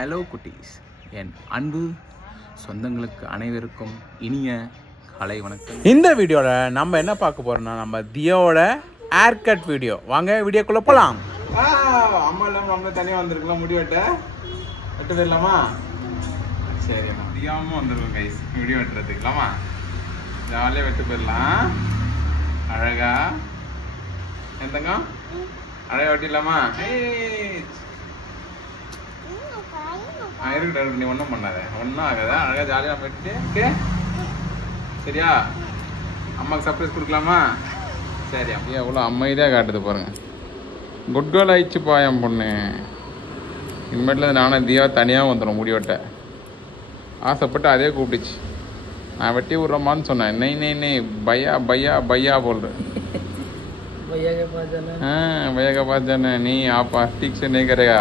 Hello குட்டீஸ், என் அன்பு சொந்தங்களுக்கு அனைவருக்கும் இனிய காலை வணக்கம். இந்த வீடியோவில் நம்ம என்ன பார்க்க போகிறோம்னா, நம்ம தியோட ஹேர் கட் வீடியோ. வாங்க வீடியோக்குள்ளே போகலாம். அம்மா இல்லாமல் நம்மளே தனியாக வந்திருக்கலாம். முடி வெட்ட போயிடலாமா? சரி, நான் தியாமல் வந்துருக்கோம் கைஸ் முடி வெட்டுறதுக்குலாமா. ஜாலியாக வெட்டு போயிடலாம். அழகா என் தங்கம் அழகா வெட்டிடலாமா? இருக்கட்டும், நீ ஒன்றும் பண்ணாத, ஒன்றும் ஆகாத. அழகா ஜாலியாக வெட்டிட்டு ஓகே சரியா? அம்மாவுக்கு சர்ப்ரைஸ் கொடுக்கலாமா? சரி, அப்படியே எவ்வளோ அமைதியாக காட்டுது பாருங்க. குட் கேர்ள் ஆயிடுச்சுப்பா என் பொண்ணு. இனிமேட்டில் நானும் தியா தனியாக வந்துடும் முடி வெட்ட. ஆசைப்பட்டு அதே கூப்பிட்டுச்சு. நான் வெட்டி விட்றோமான்னு சொன்னேன். நெய் நெய் நெய் பையா பையா பையா बोल भैया के पास जाना है। नहीं आप ठीक से नहीं करेगा।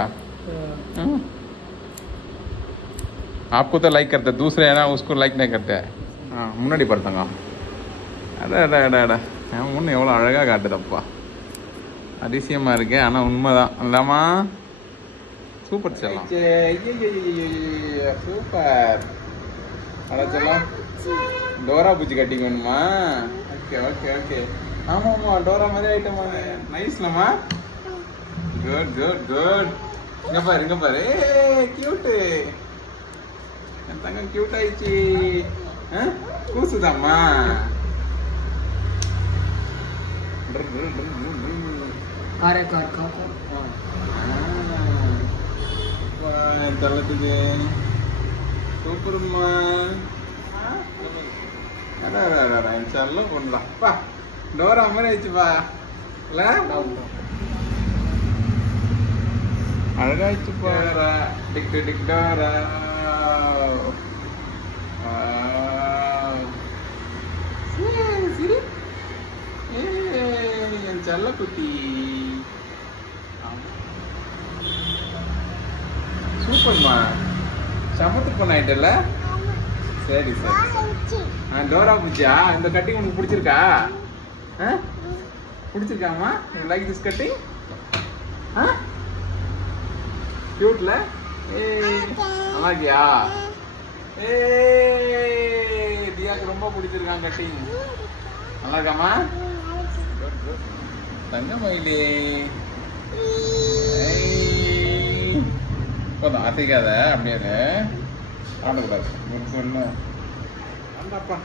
आपको तो लाइक करता है, दूसरे है ना उसको लाइक नहीं करता है. முன்னாடி பார்த்தாங்க. அடா என் முன்ன எவ்வளோ அழகாக காட்டுதப்பா. அதிசயமாக இருக்கு, ஆனால் உண்மைதான் இல்லாமா? சூப்பர் செல்லாம், சூப்பர். அதான் செல்லாம், டோரா பூச்சி கட்டிங் வேணுமா? Okay okay okay. ஆமாம் ஆமாம், டோரா மாதிரி ஐட்டமா. நைஸ்லம்மா, குட் குட் குட். இங்கே பாரு இங்கே பாரு, கியூட்டு. என் தங்கம் கியூட் ஆயிடுச்சு. கூசுதாம்மா. தள்ளத்துக்கு சூப்பருமா. சொல்ல பண்ணலாம்ப்பா. டோரா மாதிரி ஆயிடுச்சுப்பா. இல்ல அழகாயிடுச்சுப்பா. Tick tick Dora. என் செல்ல குட்டி சூப்பர்மா. சமத்து பொண்ணாயிட்டல. சரி சரி. டோரா பூச்சியா? இந்த கட்டிங் உனக்கு பிடிச்சிருக்கா? பிடிச்சிருக்காமா? Like this cutting? கியூட்ல? நல்லா இருக்கியா? தியாக்கு ரொம்ப பிடிச்சிருக்கான் கட்டிங். நல்லா இருக்காமா? தங்க மயிலே போதும், அசைக்காத. அப்படியே ஆடக்கூடாது. அந்தாப்பா.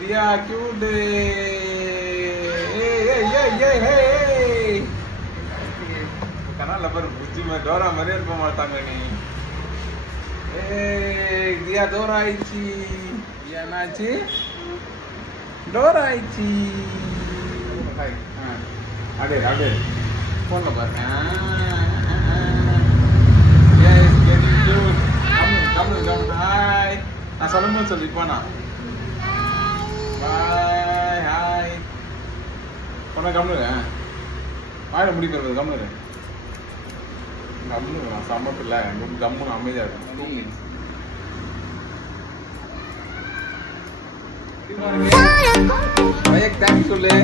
தியா கியூட். கனால பாரு, புச்சி மாதிரி டோரா மாதிரியே இருக்க மாட்டாங்க நீ. தியா டோரா ஆயிடுச்சு. தியா என்னாச்சு? டோரா ஆயிடுச்சு. அப்படியே அப்படியே போன்ல பாருங்க. ஹாய், நான் சொல்லும்போது சொல்லு. இப்போ நான் பாய் ஹாய் பொண்ணா கம்முங்க. வாயில முடி போயிருது. கம்முரு கம்முனு. நான் சமப்பில்ல கம்முன்னு அமைதியாக இருக்கும். தேங்க்ஸ் சொல்லு.